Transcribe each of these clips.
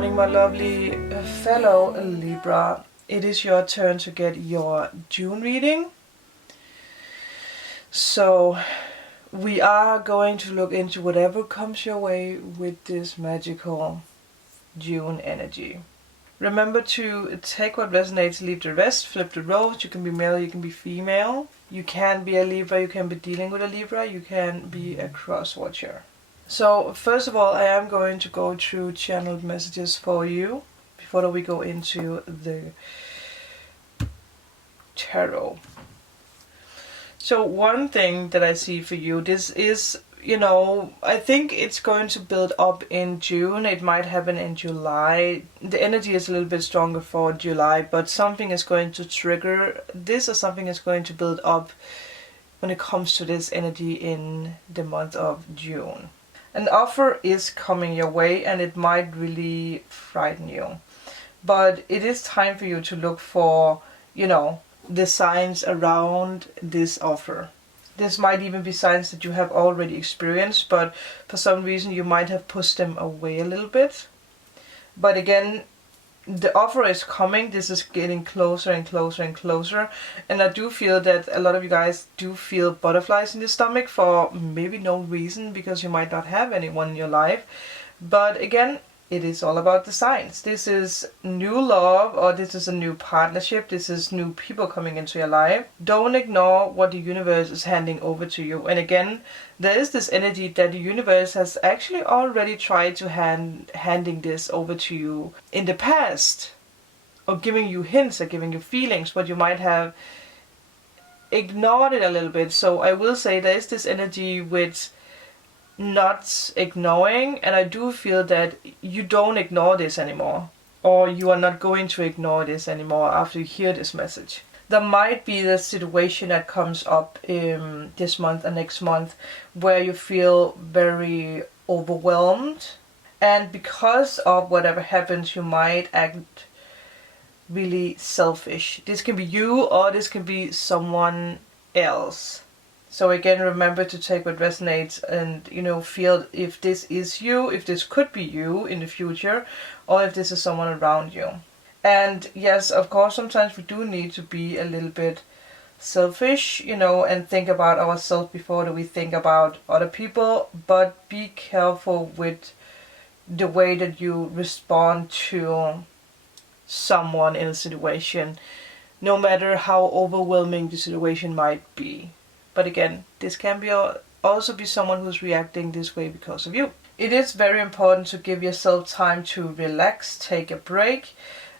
morning, my lovely fellow Libra. It is your turn to get your June reading. So we are going to look into whatever comes your way with this magical June energy. Remember to take what resonates, leave the rest, flip the roles. You can be male, you can be female. You can be a Libra, you can be dealing with a Libra, you can be a cross watcher. So first of all, I am going to go through channeled messages for you before we go into the tarot. So one thing that I see for you, this is, I think it's going to build up in June. It might happen in July. The energy is a little bit stronger for July, but something is going to trigger this, or something is going to build up when it comes to this energy in the month of June. An offer is coming your way and it might really frighten you. But it is time for you to look for, the signs around this offer. This might even be signs that you have already experienced, but for some reason you might have pushed them away a little bit. But again, the offer is coming. This is getting closer and closer and closer. And I do feel that a lot of you guys do feel butterflies in the stomach for maybe no reason, because you might not have anyone in your life. But again, it is all about the signs. This is new love, or this is a new partnership. This is new people coming into your life. Don't ignore what the universe is handing over to you. And again, there is this energy that the universe has actually already tried to handing this over to you in the past, or giving you hints, or giving you feelings, but you might have ignored it a little bit. So I will say there is this energy with not ignoring, and I do feel that you don't ignore this anymore, or you are not going to ignore this anymore after you hear this message. There might be the situation that comes up this month and next month where you feel very overwhelmed, and because of whatever happens you might act really selfish. This can be you, or this can be someone else. So again, remember to take what resonates and, feel if this is you, if this could be you in the future, or if this is someone around you. And yes, of course, sometimes we do need to be a little bit selfish, and think about ourselves before we think about other people. But be careful with the way that you respond to someone in a situation, no matter how overwhelming the situation might be. But again, this can also be someone who's reacting this way because of you. It is very important to give yourself time to relax, take a break,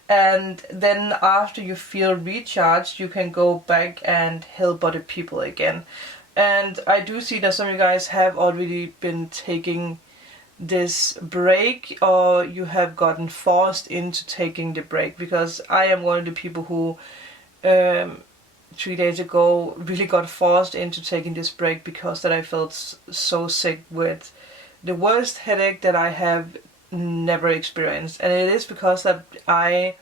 and then after you feel recharged, you can go back and help other people again. And I do see that some of you guys have already been taking this break, or you have gotten forced into taking the break, because I am one of the people who 3 days ago really got forced into taking this break because that I felt so sick with the worst headache that I have never experienced. And it is because that I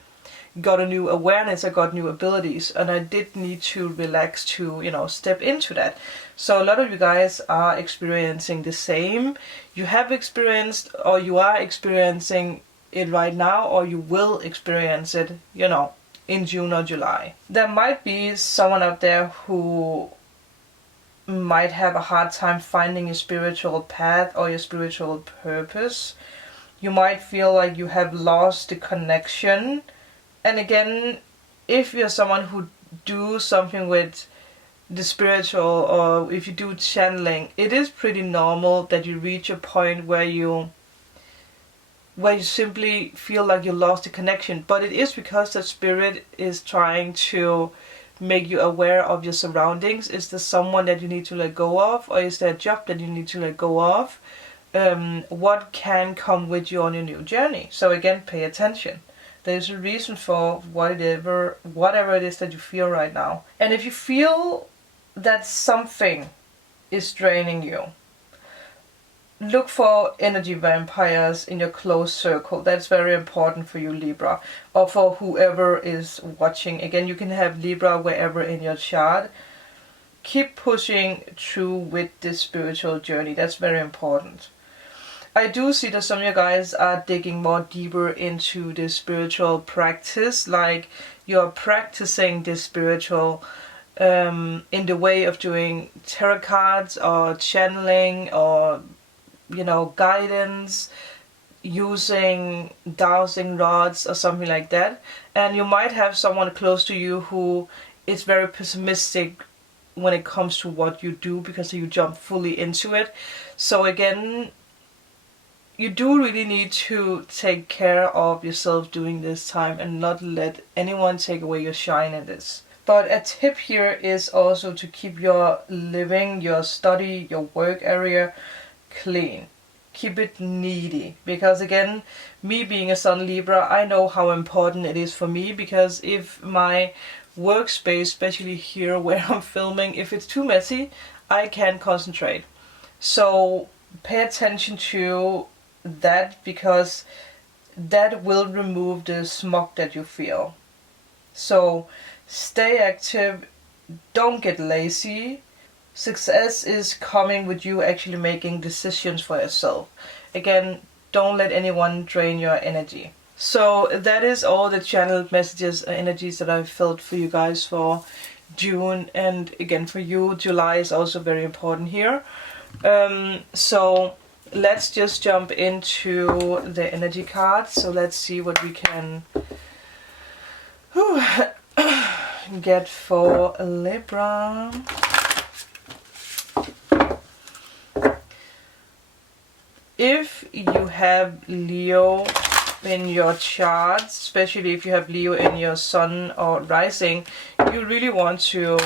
got a new awareness, I got new abilities, and I did need to relax to, step into that. So a lot of you guys are experiencing the same. You have experienced, or you are experiencing it right now, or you will experience it, in June or July. There might be someone out there who might have a hard time finding your spiritual path or your spiritual purpose. You might feel like you have lost the connection. And again, if you're someone who do something with the spiritual, or if you do channeling, it is pretty normal that you reach a point where you simply feel like you lost the connection. But it is because the spirit is trying to make you aware of your surroundings. Is there someone that you need to let go of, or is there a job that you need to let go of? What can come with you on your new journey? So again, pay attention. There's a reason for whatever it is that you feel right now. And if you feel that something is draining you, look for energy vampires in your close circle. That's very important for you, Libra, or for whoever is watching. Again, you can have Libra wherever in your chart. Keep pushing through with this spiritual journey. That's very important. I do see that some of you guys are digging more deeper into the spiritual practice, like you're practicing this spiritual in the way of doing tarot cards or channeling or, you know, guidance, using dowsing rods or something like that. And you might have someone close to you who is very pessimistic when it comes to what you do because you jump fully into it. So again, you do really need to take care of yourself during this time and not let anyone take away your shine in this. But a tip here is also to keep your living, your study, your work area clean. Keep it needy. Because again, me being a Sun Libra, I know how important it is for me, because if my workspace, especially here where I'm filming, if it's too messy, I can't concentrate. So pay attention to that, because that will remove the smog that you feel. So stay active, don't get lazy. Success is coming with you actually making decisions for yourself. Again, don't let anyone drain your energy. So that is all the channeled messages and energies that I've felt for you guys for June. And again, for you, July is also very important here. So let's just jump into the energy cards. So let's see what we can get for Libra. If you have Leo in your charts, especially if you have Leo in your sun or rising, you really want to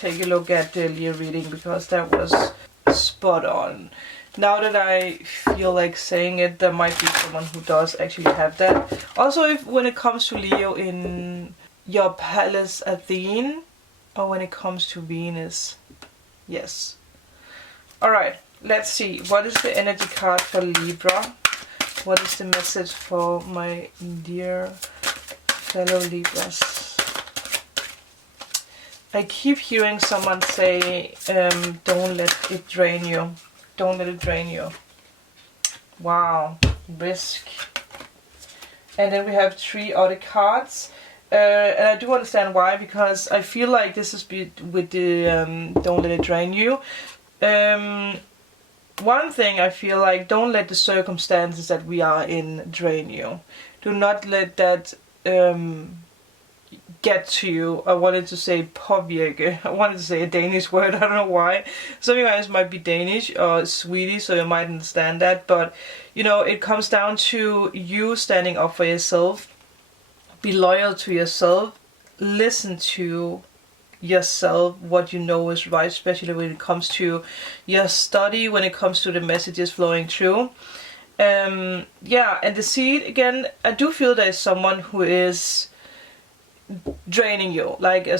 take a look at the Leo reading, because that was spot on. Now that I feel like saying it, there might be someone who does actually have that. Also, if when it comes to Leo in your Palace Athene, or when it comes to Venus, yes. Alright, let's see. What is the energy card for Libra? What is the message for my dear fellow Libras? I keep hearing someone say, don't let it drain you. Don't let it drain you. Wow. Risk. And then we have 3 other cards. And I do understand why, because I feel like this is with the don't let it drain you. One thing I feel like, don't let the circumstances that we are in drain you. Do not let that get to you. I wanted to say påvirke. I wanted to say a Danish word, I don't know why. Some of you guys might be Danish or Swedish, so you might understand that. But, you know, it comes down to you standing up for yourself. Be loyal to yourself. Listen to yourself, what you know is right, especially when it comes to your study, when it comes to the messages flowing through. Yeah, and the seed, again, I do feel there's someone who is draining you, like a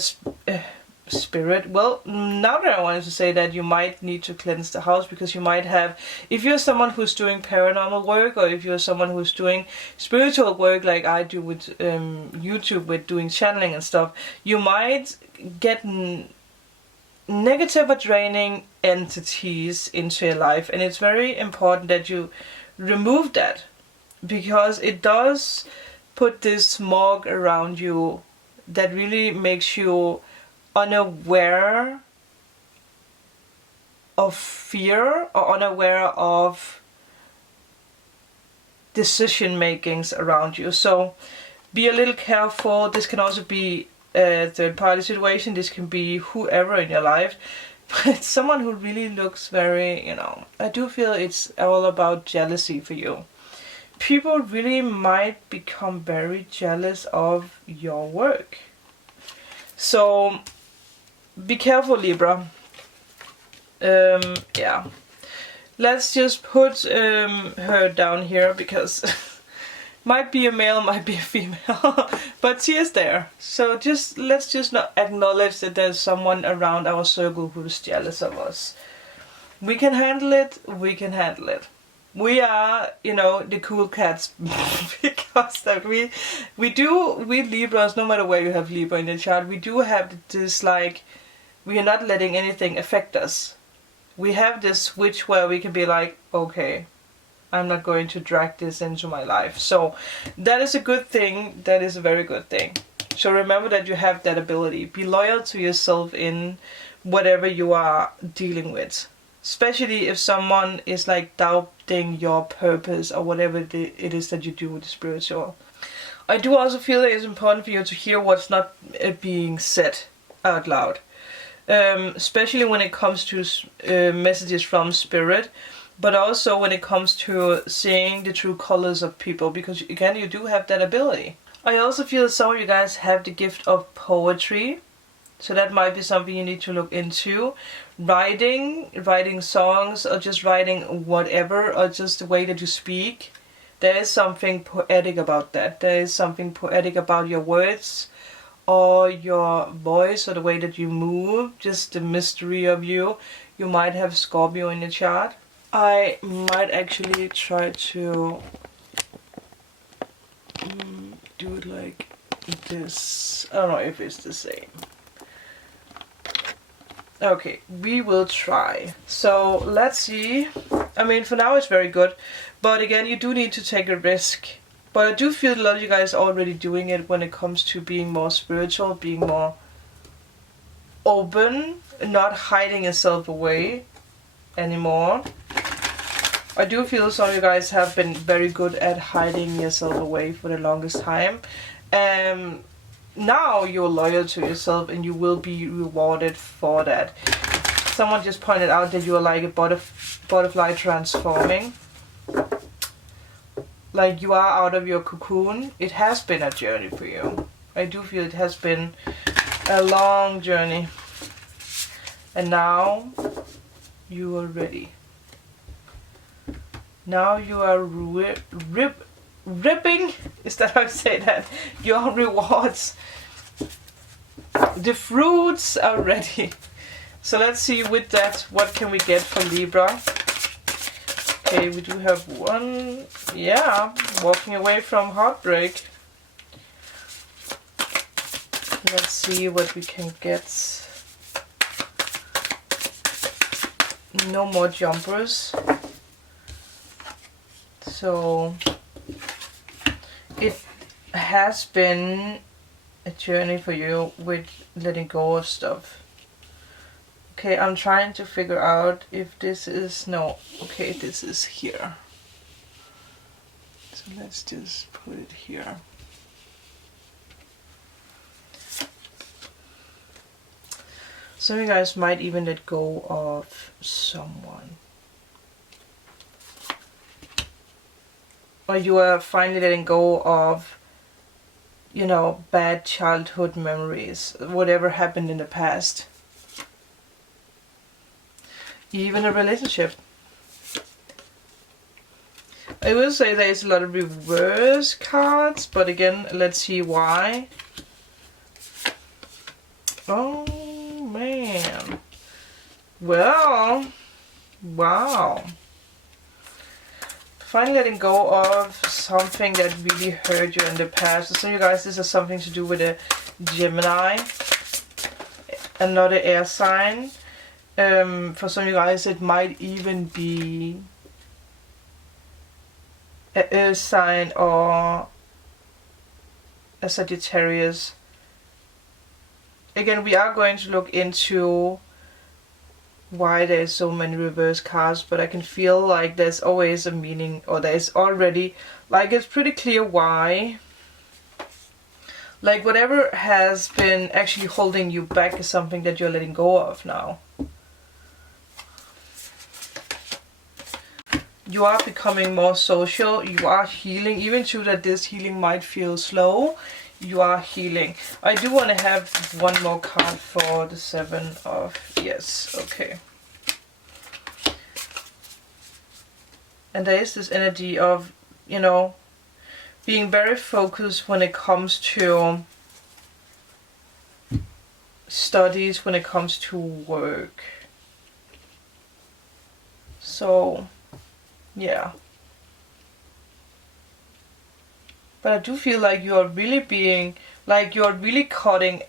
spirit. Well, now that I wanted to say that, you might need to cleanse the house, because you might have, if you're someone who's doing paranormal work, or if you're someone who's doing spiritual work like I do with YouTube, with doing channeling and stuff, you might get negative or draining entities into your life, and it's very important that you remove that, because it does put this smog around you that really makes you unaware of fear, or unaware of decision makings around you. So be a little careful. This can also be a third party situation. This can be whoever in your life, but it's someone who really looks very, you know, I do feel it's all about jealousy for you. People really might become very jealous of your work. So be careful, Libra. Yeah. Let's just put her down here, because might be a male, might be a female, but she is there. So let's just not acknowledge that there's someone around our circle who's jealous of us. We can handle it. We can handle it. We are, you know, the cool cats, because that we Libras, no matter where you have Libra in the chart, we do have this, like, we are not letting anything affect us. We have this switch where we can be like, okay, I'm not going to drag this into my life. So that is a good thing. That is a very good thing. So remember that you have that ability. Be loyal to yourself in whatever you are dealing with. Especially if someone is like doubting your purpose or whatever it is that you do with the spiritual. I do also feel that it's important for you to hear what's not being said out loud. Especially when it comes to messages from spirit. But also when it comes to seeing the true colors of people. Because again, you do have that ability. I also feel some of you guys have the gift of poetry. So that might be something you need to look into. Writing songs, or just writing whatever, or just the way that you speak. There is something poetic about that. There is something poetic about your words, or your voice, or the way that you move, just the mystery of you. You might have Scorpio in your chart. I might actually try to do it like this. I don't know if it's the same. Okay, we will try. So let's see. I mean, for now it's very good. But again, you do need to take a risk. But I do feel a lot of you guys are already doing it when it comes to being more spiritual, being more open, not hiding yourself away anymore. I do feel some of you guys have been very good at hiding yourself away for the longest time. Now you're loyal to yourself and you will be rewarded for that. Someone just pointed out that you are like a butterfly transforming. Like you are out of your cocoon. It has been a journey for you. I do feel it has been a long journey. And now you are ready. Now you are ripping, is that how I say that? Your rewards. The fruits are ready. So let's see with that, what can we get from Libra? Okay, we do have one. Yeah, walking away from heartbreak. Let's see what we can get. No more jumpers. So it has been a journey for you with letting go of stuff. Okay, I'm trying to figure out if this is, no, okay, this is here. So let's just put it here. Some of you guys might even let go of someone. Or you are finally letting go of, you know, bad childhood memories, whatever happened in the past. Even a relationship. I will say there is a lot of reverse cards, but again, let's see why. Oh man. Well, wow. Finally letting go of something that really hurt you in the past. For some of you guys, this has something to do with a Gemini, another air sign. For some of you guys, it might even be an earth sign or a Sagittarius. Again, we are going to look into why there's so many reverse cards, but I can feel like there's always a meaning, or there's already, like, it's pretty clear why. Like whatever has been actually holding you back is something that you're letting go of now. You are becoming more social, you are healing, even though that this healing might feel slow, you are healing. I do want to have one more card for the 7 of, yes, okay. And there is this energy of, you know, being very focused when it comes to studies, when it comes to work. So, yeah. But I do feel like you're really being, like you're really cutting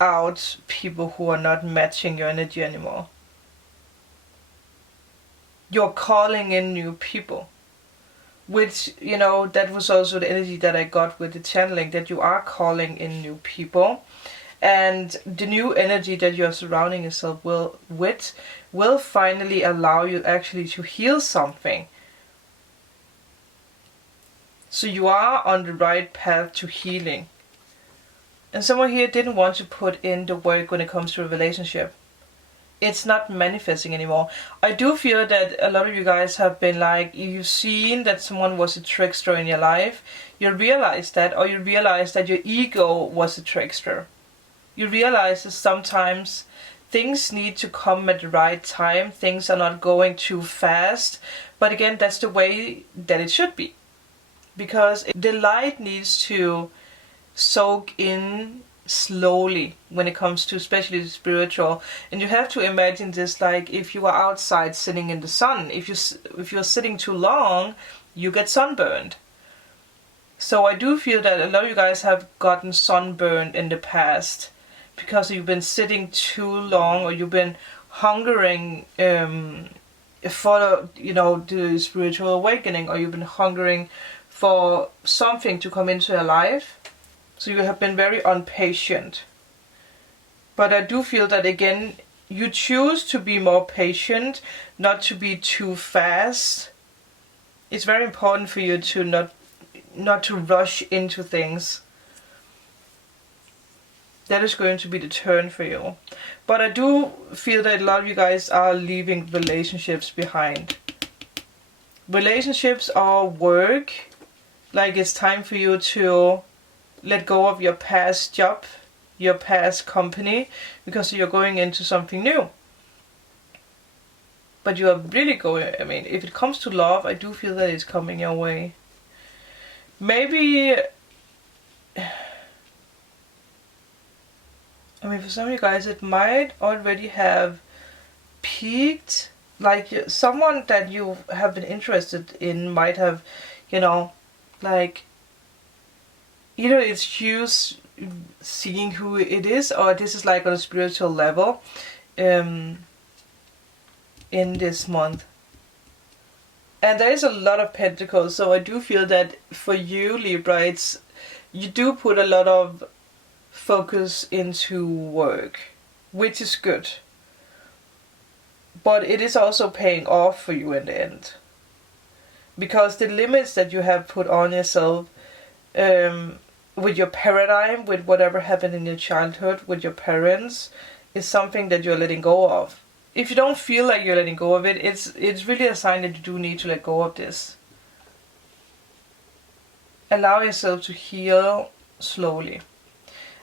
out people who are not matching your energy anymore. you're calling in new people. Which, you know, that was also the energy that I got with the channeling, that you are calling in new people. And the new energy that you're surrounding yourself with will finally allow you actually to heal something. So you are on the right path to healing. And someone here didn't want to put in the work when it comes to a relationship. It's not manifesting anymore. I do feel that a lot of you guys have been like, you've seen that someone was a trickster in your life. You realize that, or you realize that your ego was a trickster. You realize that sometimes things need to come at the right time. Things are not going too fast. But again, that's the way that it should be. Because the light needs to soak in slowly when it comes to especially the spiritual. And you have to imagine this like if you are outside sitting in the sun. If you're sitting too long, you get sunburned. So I do feel that a lot of you guys have gotten sunburned in the past because you've been sitting too long, or you've been hungering for the spiritual awakening, or you've been hungering for something to come into your life. So you have been very impatient. But I do feel that again, you choose to be more patient, not to be too fast. It's very important for you to not to rush into things. That is going to be the turn for you. But I do feel that a lot of you guys are leaving relationships behind. Relationships are work. Like it's time for you to let go of your past job, your past company, because you're going into something new. But you are really going, I mean, if it comes to love, I do feel that it's coming your way. Maybe, I mean, for some of you guys, it might already have peaked. Like someone that you have been interested in might have, like, either it's you seeing who it is, or this is like on a spiritual level in this month. And there is a lot of pentacles, so I do feel that for you, Libra, you do put a lot of focus into work, which is good. But it is also paying off for you in the end. Because the limits that you have put on yourself, with your paradigm, with whatever happened in your childhood, with your parents, is something that you're letting go of. If you don't feel like you're letting go of it, it's really a sign that you do need to let go of this. Allow yourself to heal slowly.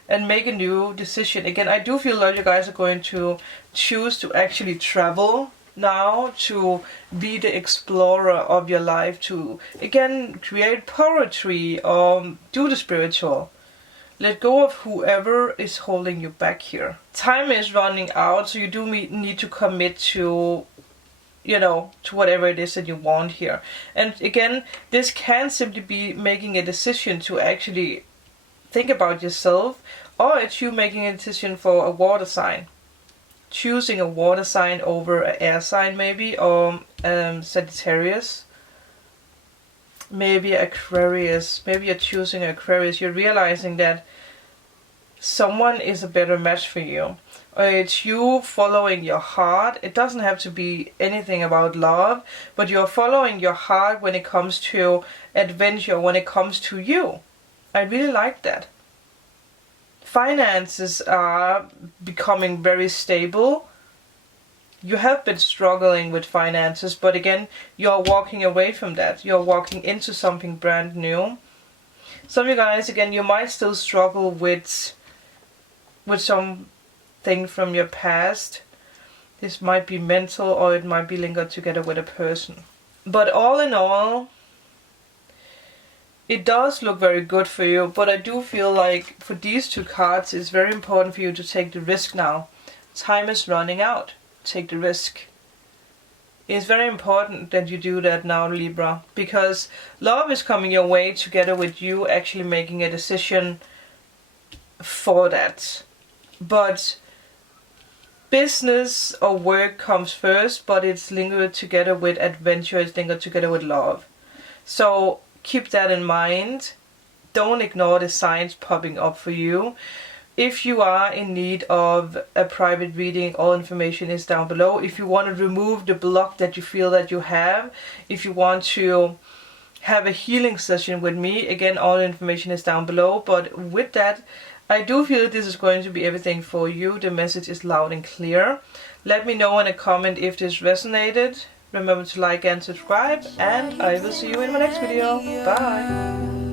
And make a new decision. Again, I do feel like you guys are going to choose to actually travel now, to be the explorer of your life, to again create poetry or do the spiritual. Let go of whoever is holding you back here. Time is running out, so you do need to commit to to whatever it is that you want here. And again, this can simply be making a decision to actually think about yourself, or it's you making a decision for a water sign. Choosing a water sign over an air sign maybe, or Sagittarius. Maybe Aquarius. Maybe you're choosing Aquarius. You're realizing that someone is a better match for you. Or it's you following your heart. It doesn't have to be anything about love, but you're following your heart when it comes to adventure, when it comes to you. I really like that. Finances are becoming very stable. You have been struggling with finances, but again, you're walking away from that. You're walking into something brand new. Some of you guys, again, you might still struggle with something from your past. This might be mental, or it might be linked together with a person. But all in all, it does look very good for you, but I do feel like for these two cards, it's very important for you to take the risk now. Time is running out. Take the risk. It's very important that you do that now, Libra, because love is coming your way together with you actually making a decision for that. But business or work comes first, but it's linked together with adventure, it's linked together with love. So keep that in mind. Don't ignore the signs popping up for you. If you are in need of a private reading, all information is down below. If you want to remove the block that you feel that you have, if you want to have a healing session with me, again, all information is down below. But with that, I do feel this is going to be everything for you. The message is loud and clear. Let me know in a comment if this resonated. Remember to like and subscribe, and I will see you in my next video. Bye!